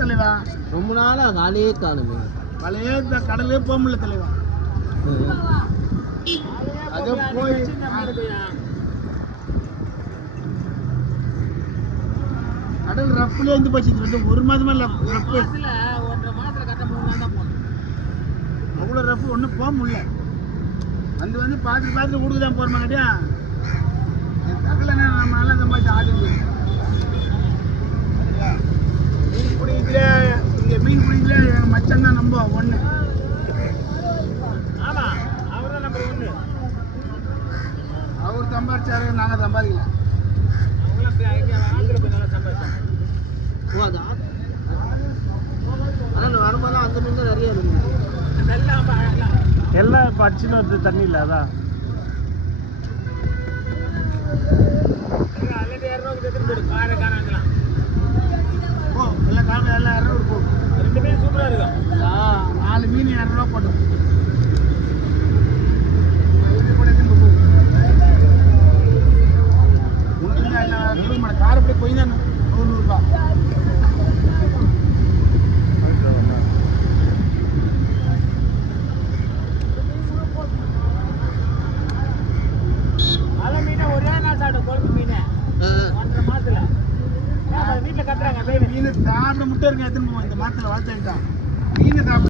தலைவா ரொம்ப நாளா காலையே காணுமே. பழைய கடலே போக முடியல தலைவா. அது போய் கடல் ரஃப்ல இருந்து போச்சு. ஒரு மாதமா ரஃப் 1.5 மாதத்துல கரெக்டா 3 நாள் தான் போனோம். அவ்வளோ ரஃப் ஒன்றும் போக முடியல. வந்து பார்த்து கொடுக்க தான் போகிறோமா கட்டியா தகவல் நம்மளால இந்த மாதிரி ஆடுது. மீன் பிடிக்கிறதுல இங்கே மீன் பிடிக்கிறதுல எங்கள் மச்சான் தான் நம்ப ஒன்று. ஆமாம், அவர் தான் நம்பர் 1. அவர் சம்பாதிச்சாரு, நாங்கள் சம்பாதிக்கல. ஆங்கில போய் நல்லா சம்பாதிச்சோம். ஆனால் வரும்போது அந்த மீன் தான் நிறைய இருந்தது. எல்லாம் இப்போ அடிச்சுன்னு வருது தண்ணி இல்லை. அதான் எல்லாம் காலம் எல்லாம் 200 போகும். 2 மீன் சூப்பராக இருக்கும். 4 மீன் 200 போட்டோம். காரப்படி போய் தான் 100 ரூபாய். மழை மீனை ஒரே நாள் சாப்பிடும். குழம்பு மீன் 1.5 மாதத்துல வீட்டில் கட்டுறாங்க. மீன் சாப்பிட மட்டும் இருக்க எடுத்துன்னு போவோம். இந்த மாதத்தில் வளர்த்துக்கிட்டான் மீன் சாப்பிட